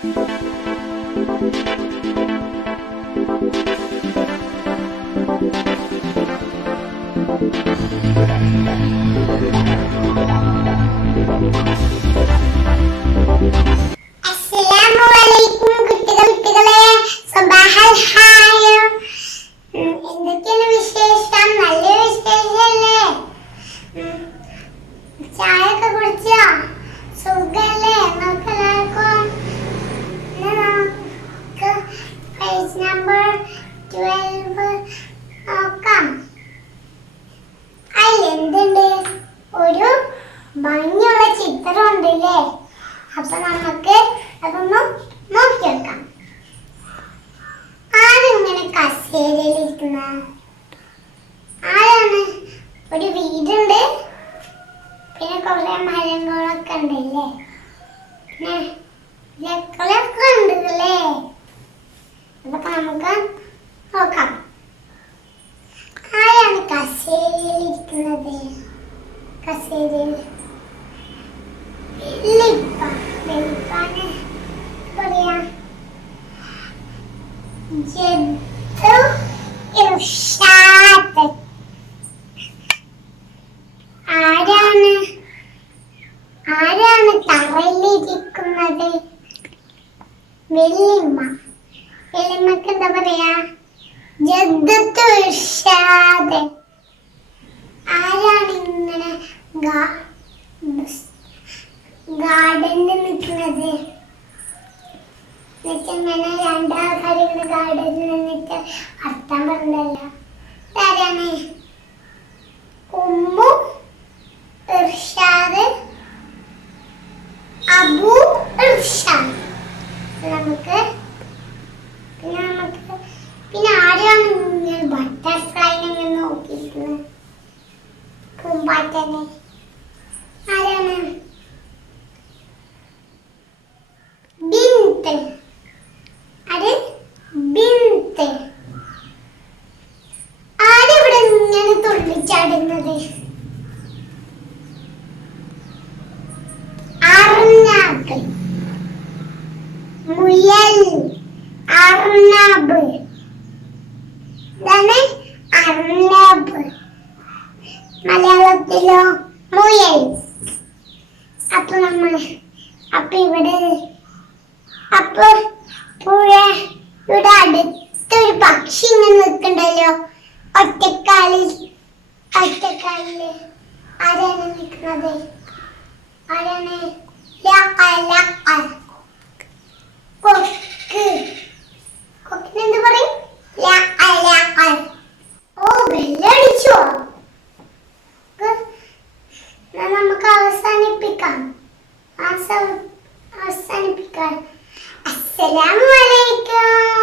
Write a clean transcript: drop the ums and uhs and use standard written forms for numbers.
എന്തൊക്കെയാണ് വിശേഷം? നല്ല വിശേഷല്ലേ? ചായ ഒക്കെ കുടിച്ചോ? സുഖല്ലേ നമുക്ക് എല്ലാവർക്കും? നമുക്ക് പേജ് നമ്പർ 12 നോക്കാം. അതിൽ എന്തുണ്ട്? ഒരു ഭംഗിയുള്ള ചിത്രം ഉണ്ടല്ലേ? അപ്പൊ നമുക്ക് അതൊന്ന് നോക്കിയെടുക്കാം. ആരിങ്ങനെ കസേരയിലിരിക്കുന്ന? ആരാണ്? ഒരു വീടുണ്ട്, പിന്നെ കുറെ മരങ്ങളൊക്കെ ഉണ്ടല്ലേ, പിന്നെ ലക്കളൊക്കെ ഉണ്ടല്ലേ. അതൊക്കെ നമുക്ക് നോക്കാം. ആരാണ് കസേരയിലിരിക്കുന്നത്? കസേരയിൽ വെള്ളിപ്പാണ് പറയാ. ജദ്ദു ഇർഷാദ്. ആരാണ് തറയിലിരിക്കുന്നത്? വെള്ളിമ്മ. വെള്ളിമ്മക്ക് എന്താ പറയാ? ജദ്ദു ഇർഷാദ്. ആരാണ് ഇങ്ങനെ ഗാർഡനിൽ നിൽക്കുന്നത്? ഇങ്ങനെ രണ്ടാൾക്കാർ ഇങ്ങനെ ഗാർഡനിൽ നിന്നിട്ട് വർത്താൻ പറഞ്ഞല്ലോ. ആരാണ്? ഉമ്മു ഇർഷാദ്, അബു ഇർഷാദ്. പിന്നെ ആരാണ് ഇങ്ങനെ ബട്ടർഫ്ലൈനെ ഇങ്ങനെ നോക്കിയിരിക്കുന്നത്? പൂമ്പാറ്റനെ. ആരാണ്? ബിന്ത്. അത് ബിന്ത്. ആരിവിടെ ഇങ്ങനെ തുള്ളിച്ചാടുന്നത്? അർണബ്. മുയൽ. അർണബ്. ഇതാണ് അർണബ്. മലയാളത്തിലോ മുയൽ. അപ്പൊ ഇവിടെ അടുത്തൊരു പക്ഷി ഇങ്ങനെ നിൽക്കണ്ടല്ലോ, ഒറ്റക്കാലില്. ആരാണ് നിൽക്കുന്നത്? ആരാണ്? കൊക്ക്. കൊക്കിനെന്ത് പറയും? ഓ, ബെല്ലടിച്ചോ? നമുക്ക് അവസാനിപ്പിക്കാം. അസ്സലാമു അലൈക്കും.